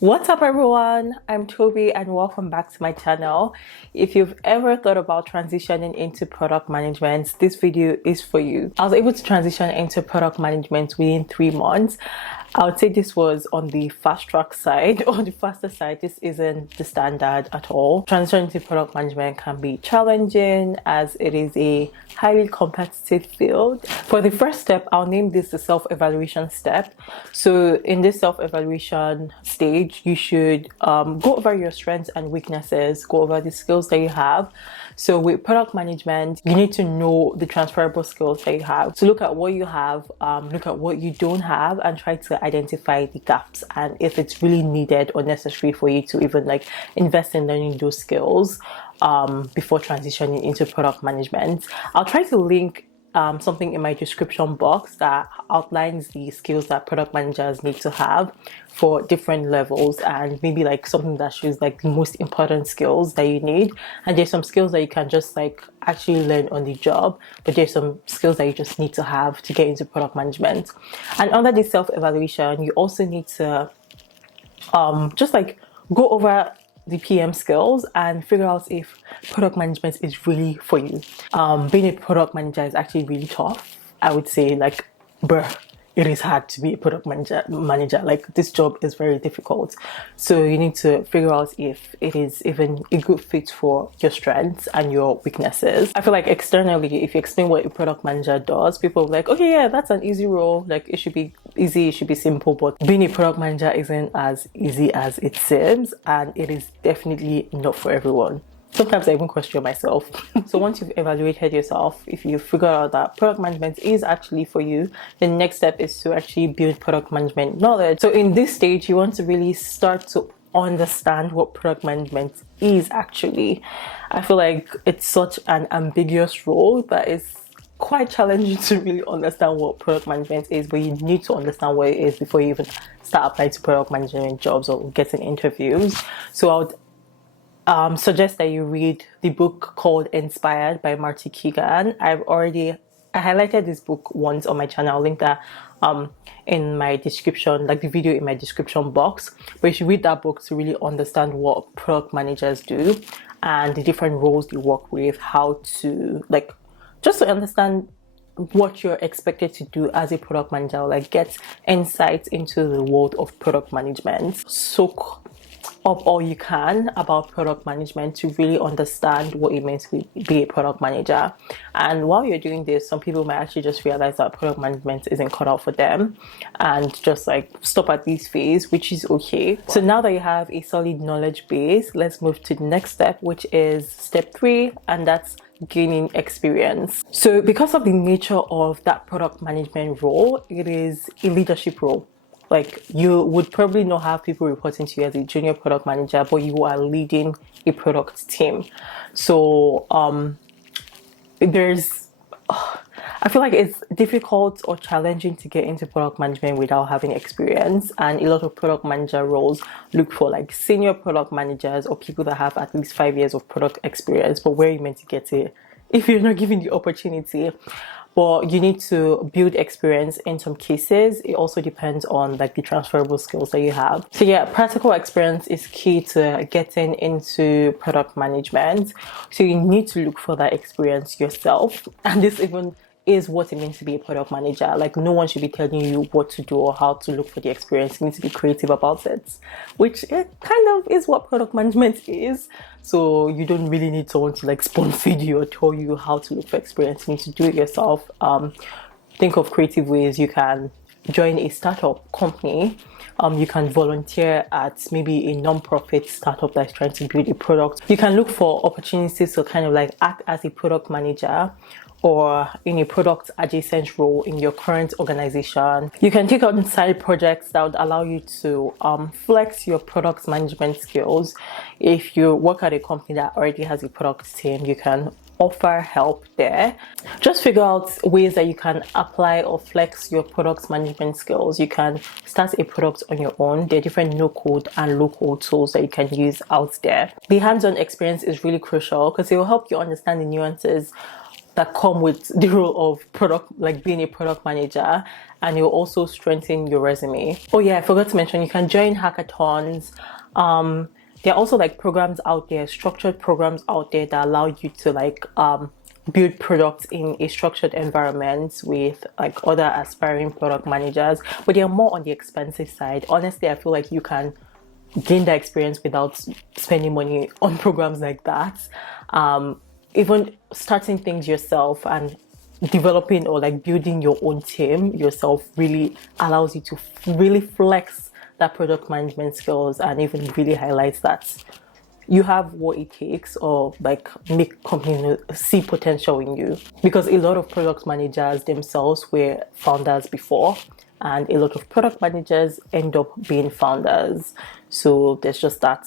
What's up everyone, I'm Toby and welcome back to my channel. If you've ever thought about transitioning into product management, this video is for you. I was able to transition into product management within 3 months. I would say this was on the fast track side or the faster side. This isn't the standard at all. Transitioning into product management can be challenging as it is a highly competitive field. For the first step, I'll name this the self-evaluation step. So in this self-evaluation stage, you should go over your strengths and weaknesses, go over the skills that you have. So with product management, you need to know the transferable skills that you have. So look at what you have, look at what you don't have, and try to identify the gaps and if it's really needed or necessary for you to even invest in learning those skills before transitioning into product management. I'll try to link something in my description box that outlines the skills that product managers need to have for different levels, and maybe something that shows the most important skills that you need. And there's some skills that you can just actually learn on the job, but there's some skills that you just need to have to get into product management. And under this self-evaluation, you also need to just go over the PM skills and figure out if product management is really for you. Being a product manager is actually really tough. I would say bruh, it is hard to be a product manager. This job is very difficult. So you need to figure out if it is even a good fit for your strengths and your weaknesses. I feel like externally, if you explain what a product manager does, people are like, okay, yeah, that's an easy role. It should be easy, it should be simple. But being a product manager isn't as easy as it seems, and it is definitely not for everyone. Sometimes I even question myself. So once you've evaluated yourself, if you figure out that product management is actually for you, the next step is to actually build product management knowledge. So in this stage, you want to really start to understand what product management is actually. I feel like it's such an ambiguous role that is quite challenging to really understand what product management is, but you need to understand what it is before you even start applying to product management jobs or getting interviews. So I would suggest that you read the book called Inspired by Marty Keegan. I highlighted this book once on my channel. I'll link that in my description, the video in my description box. But you should read that book to really understand what product managers do and the different roles they work with, how to just to understand what you're expected to do as a product manager, get insights into the world of product management. Soak up all you can about product management to really understand what it means to be a product manager. And while you're doing this, some people might actually just realize that product management isn't cut out for them and just stop at this phase, which is okay. So now that you have a solid knowledge base, let's move to the next step, which is step 3, and that's gaining experience. So because of the nature of that product management role, it is a leadership role. You would probably not have people reporting to you as a junior product manager, but you are leading a product team. So I feel like it's difficult or challenging to get into product management without having experience, and a lot of product manager roles look for senior product managers or people that have at least 5 years of product experience. But where are you meant to get it if you're not given the opportunity? But you need to build experience in some cases. It also depends on the transferable skills that you have. So yeah, practical experience is key to getting into product management. So you need to look for that experience yourself. And this even is what it means to be a product manager. No one should be telling you what to do or how to look for the experience. You need to be creative about it, which it kind of is what product management is. So you don't really need someone to spoon feed you or tell you how to look for experience. You need to do it yourself. Think of creative ways. You can join a startup company. You can volunteer at maybe a non-profit startup that's trying to build a product. You can look for opportunities to act as a product manager or in a product adjacent role in your current organization. You can take on side projects that would allow you to flex your product management skills. If you work at a company that already has a product team, you can offer help there. Just figure out ways that you can apply or flex your product management skills. You can start a product on your own. There are different no-code and low-code tools that you can use out there. The hands-on experience is really crucial because it will help you understand the nuances that come with the role of product, being a product manager, and you'll also strengthen your resume. Oh yeah, I forgot to mention, you can join hackathons. There are also like programs out there, structured programs out there that allow you to like build products in a structured environment with like other aspiring product managers, but they're more on the expensive side. Honestly, I feel like you can gain that experience without spending money on programs like that. Even starting things yourself and developing or like building your own team yourself really allows you to really flex that product management skills and even really highlights that you have what it takes, or like make companies see potential in you, because a lot of product managers themselves were founders before, and a lot of product managers end up being founders. So there's just that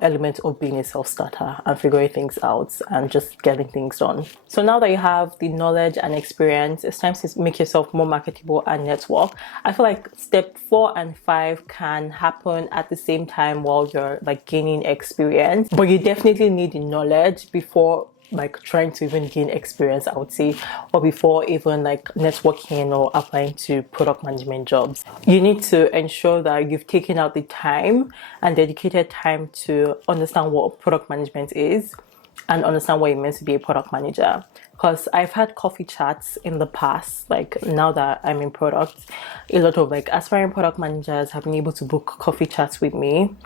element of being a self-starter and figuring things out and just getting things done. So now that you have the knowledge and experience, it's time to make yourself more marketable and network. I feel like step 4 and 5 can happen at the same time while you're like gaining experience, but you definitely need the knowledge before like trying to even gain experience, I would say, or before even like networking or applying to product management jobs. You need to ensure that you've taken out the time and dedicated time to understand what product management is and understand what it means to be a product manager. Because I've had coffee chats in the past, like now that I'm in product, a lot of like aspiring product managers have been able to book coffee chats with me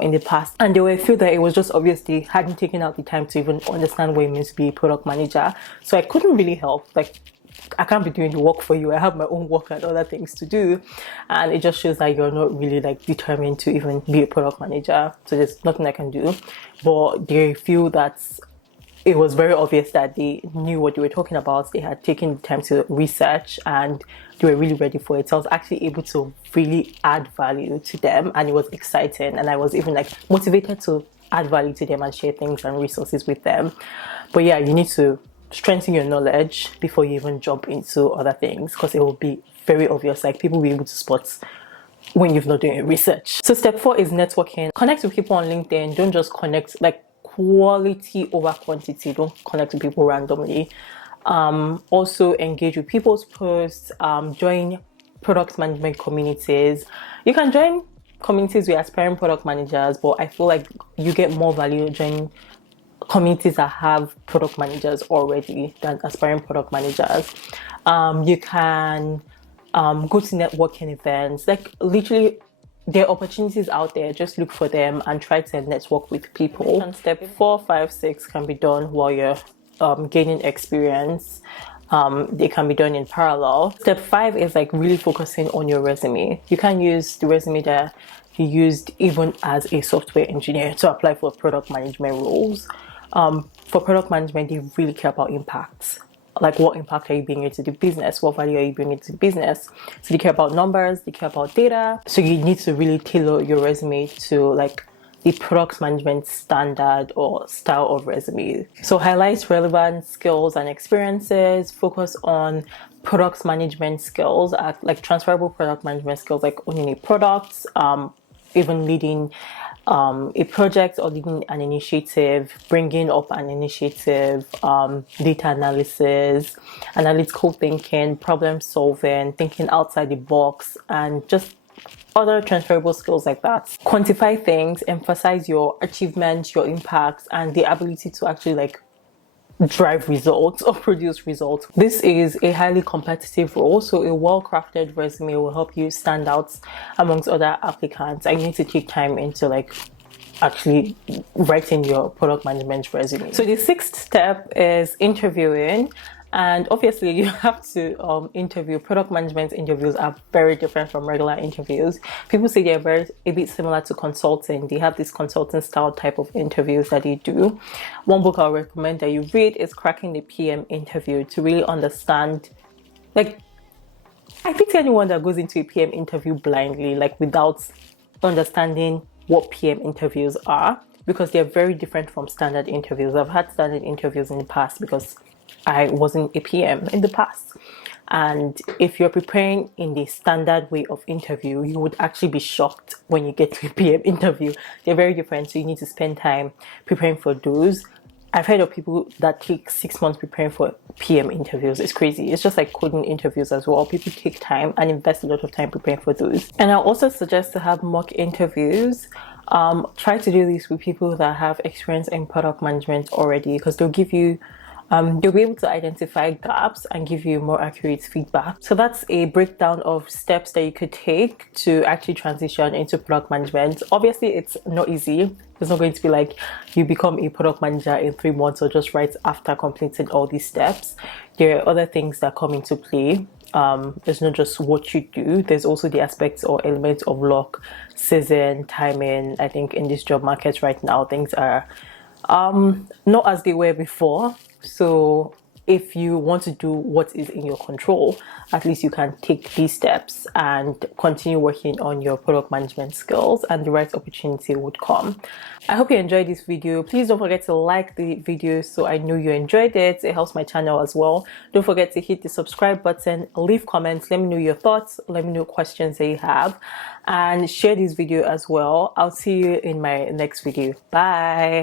in the past, and there were a few that it was just obvious they hadn't taken out the time to even understand what it means to be a product manager. So I couldn't really help. Like, I can't be doing the work for you. I have my own work and other things to do, and it just shows that you're not really like determined to even be a product manager. So there's nothing I can do. But there are a few that's it was very obvious that they knew what they were talking about. They had taken the time to research and they were really ready for it. So I was actually able to really add value to them, and it was exciting. And I was even like motivated to add value to them and share things and resources with them. But yeah, you need to strengthen your knowledge before you even jump into other things, because it will be very obvious. Like, people will be able to spot when you've not done your research. So step 4 is networking. Connect with people on LinkedIn. Don't just connect like quality over quantity. Don't connect with people randomly. Also engage with people's posts. Join product management communities. You can join communities with aspiring product managers, but I feel like you get more value joining communities that have product managers already than aspiring product managers. You can go to networking events. Like, literally, there are opportunities out there. Just look for them and try to network with people. And step 4, 5, 6 can be done while you're gaining experience. They can be done in parallel. Step 5 is like really focusing on your resume. You can use the resume that you used even as a software engineer to apply for product management roles. For product management, they really care about impact. Like, what impact are you bringing to the business? What value are you bringing to the business? So they care about numbers, they care about data. So you need to really tailor your resume to like the product management standard or style of resume. So highlight relevant skills and experiences, focus on product management skills, like transferable product management skills, like owning a product, even leading a project or leading an initiative, bringing up an initiative, data analysis, analytical thinking, problem solving, thinking outside the box, and just other transferable skills like that. Quantify things, emphasize your achievements, your impacts, and the ability to actually like drive results or produce results. This is a highly competitive role, so a well-crafted resume will help you stand out amongst other applicants. I need to take time into like actually writing your product management resume. So the 6th step is interviewing. And obviously you have to interview. Product management interviews are very different from regular interviews. People say they're a bit similar to consulting. They have this consulting style type of interviews that they do. One book I'll recommend that you read is Cracking the PM Interview, to really understand, like, I think anyone that goes into a PM interview blindly, like without understanding what PM interviews are, because they're very different from standard interviews. I've had standard interviews in the past because I wasn't a PM in the past. And if you're preparing in the standard way of interview, you would actually be shocked when you get to a PM interview. They're very different, so you need to spend time preparing for those. I've heard of people that take 6 months preparing for PM interviews. It's crazy. It's just like coding interviews as well. People take time and invest a lot of time preparing for those. And I also suggest to have mock interviews. Try to do this with people that have experience in product management already, because they'll give you they'll be able to identify gaps and give you more accurate feedback. So that's a breakdown of steps that you could take to actually transition into product management. Obviously, it's not easy. It's not going to be like you become a product manager in 3 months or just right after completing all these steps. There are other things that come into play. It's not just what you do. There's also the aspects or elements of luck, season, timing. I think in this job market right now, things are not as they were before. So if you want to do what is in your control, at least you can take these steps and continue working on your product management skills, and the right opportunity would come. I hope you enjoyed this video. Please don't forget to like the video so I know you enjoyed it. It helps my channel as well. Don't forget to hit the subscribe button, leave comments, let me know your thoughts, let me know questions that you have, and share this video as well. I'll see you in my next video. Bye.